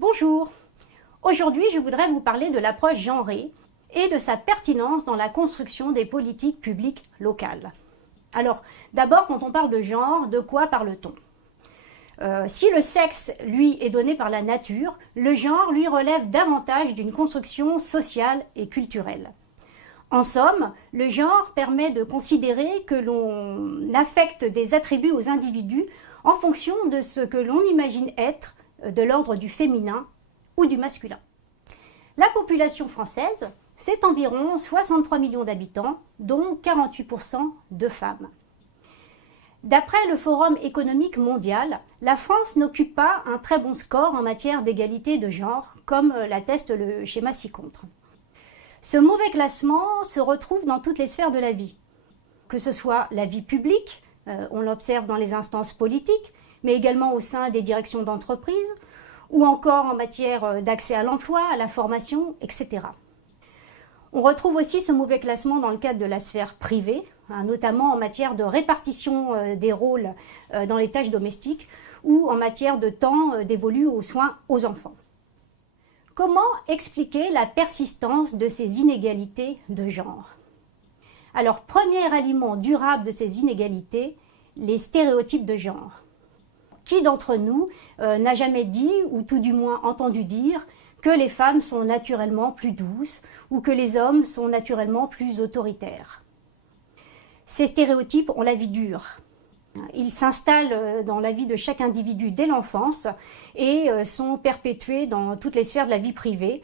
Bonjour. Aujourd'hui, je voudrais vous parler de l'approche genrée et de sa pertinence dans la construction des politiques publiques locales. Alors, d'abord, quand on parle de genre, de quoi parle-t-on? Si le sexe, lui, est donné par la nature, le genre, lui, relève davantage d'une construction sociale et culturelle. En somme, le genre permet de considérer que l'on affecte des attributs aux individus en fonction de ce que l'on imagine être de l'ordre du féminin ou du masculin. La population française, c'est environ 63 millions d'habitants, dont 48% de femmes. D'après le Forum économique mondial, la France n'occupe pas un très bon score en matière d'égalité de genre, comme l'atteste le schéma ci-contre. Ce mauvais classement se retrouve dans toutes les sphères de la vie, que ce soit la vie publique, on l'observe dans les instances politiques, mais également au sein des directions d'entreprise, ou encore en matière d'accès à l'emploi, à la formation, etc. On retrouve aussi ce mauvais classement dans le cadre de la sphère privée, notamment en matière de répartition des rôles dans les tâches domestiques ou en matière de temps dévolu aux soins aux enfants. Comment expliquer la persistance de ces inégalités de genre? Alors, premier aliment durable de ces inégalités, les stéréotypes de genre. Qui d'entre nous n'a jamais dit, ou tout du moins entendu dire, que les femmes sont naturellement plus douces ou que les hommes sont naturellement plus autoritaires? Ces stéréotypes ont la vie dure. Ils s'installent dans la vie de chaque individu dès l'enfance et sont perpétués dans toutes les sphères de la vie privée,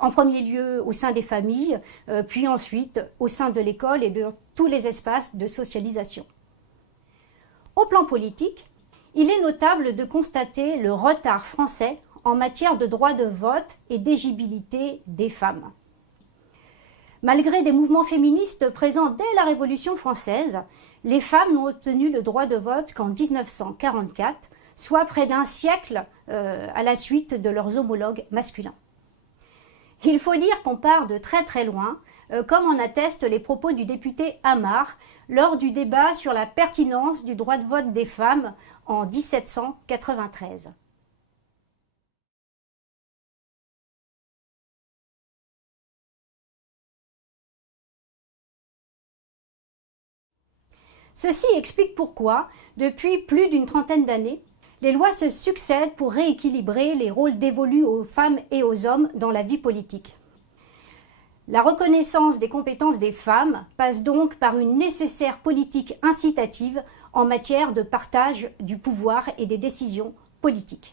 en premier lieu au sein des familles, puis ensuite au sein de l'école et de tous les espaces de socialisation. Au plan politique, il est notable de constater le retard français en matière de droit de vote et d'éligibilité des femmes. Malgré des mouvements féministes présents dès la Révolution française, les femmes n'ont obtenu le droit de vote qu'en 1944, soit près d'un siècle à la suite de leurs homologues masculins. Il faut dire qu'on part de très très loin, comme en attestent les propos du député Amar lors du débat sur la pertinence du droit de vote des femmes en 1793. Ceci explique pourquoi, depuis plus d'une trentaine d'années, les lois se succèdent pour rééquilibrer les rôles dévolus aux femmes et aux hommes dans la vie politique. La reconnaissance des compétences des femmes passe donc par une nécessaire politique incitative en matière de partage du pouvoir et des décisions politiques.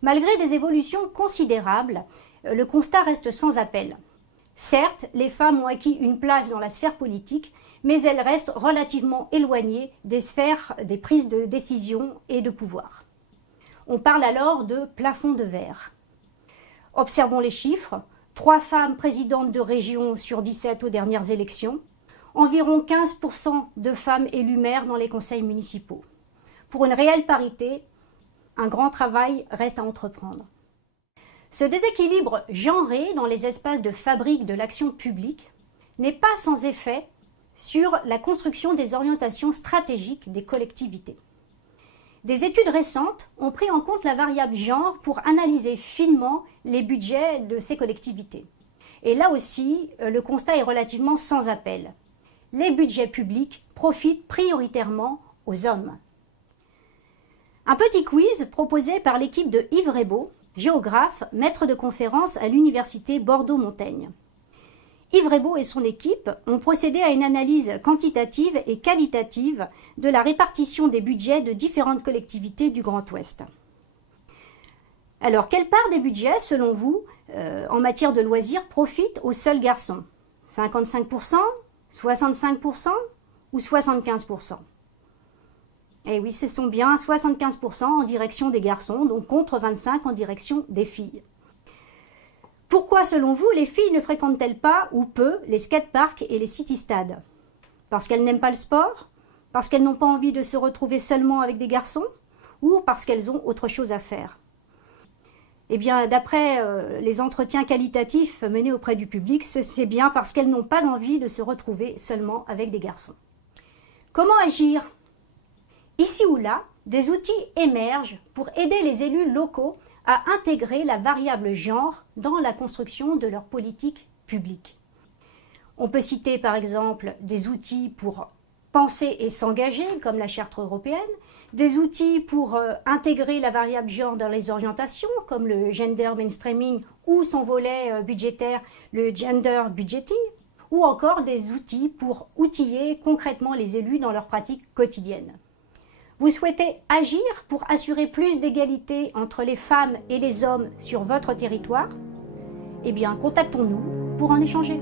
Malgré des évolutions considérables, le constat reste sans appel. Certes, les femmes ont acquis une place dans la sphère politique, mais elles restent relativement éloignées des sphères des prises de décision et de pouvoir. On parle alors de plafond de verre. Observons les chiffres. 3 femmes présidentes de région sur 17 aux dernières élections, environ 15% de femmes élues maires dans les conseils municipaux. Pour une réelle parité, un grand travail reste à entreprendre. Ce déséquilibre genré dans les espaces de fabrique de l'action publique n'est pas sans effet sur la construction des orientations stratégiques des collectivités. Des études récentes ont pris en compte la variable genre pour analyser finement les budgets de ces collectivités. Et là aussi, le constat est relativement sans appel. Les budgets publics profitent prioritairement aux hommes. Un petit quiz proposé par l'équipe de Yves Rebaud, géographe, maître de conférence à l'université Bordeaux-Montaigne. Yves Rebaud et son équipe ont procédé à une analyse quantitative et qualitative de la répartition des budgets de différentes collectivités du Grand Ouest. Alors, quelle part des budgets, selon vous, en matière de loisirs, profite aux seuls garçons? 55%, 65% ou 75%? Eh oui, ce sont bien 75% en direction des garçons, donc contre 25% en direction des filles. Pourquoi, selon vous, les filles ne fréquentent-elles pas ou peu les skateparks et les city-stades? Parce qu'elles n'aiment pas le sport? Parce qu'elles n'ont pas envie de se retrouver seulement avec des garçons? Ou parce qu'elles ont autre chose à faire? Eh bien, d'après les entretiens qualitatifs menés auprès du public, c'est bien parce qu'elles n'ont pas envie de se retrouver seulement avec des garçons. Comment agir? Ici ou là, des outils émergent pour aider les élus locaux à intégrer la variable genre dans la construction de leur politique publique. On peut citer par exemple des outils pour penser et s'engager, comme la Charte européenne, des outils pour intégrer la variable genre dans les orientations, comme le gender mainstreaming ou son volet budgétaire, le gender budgeting, ou encore des outils pour outiller concrètement les élus dans leurs pratiques quotidiennes. Vous souhaitez agir pour assurer plus d'égalité entre les femmes et les hommes sur votre territoire? Eh bien, contactons-nous pour en échanger.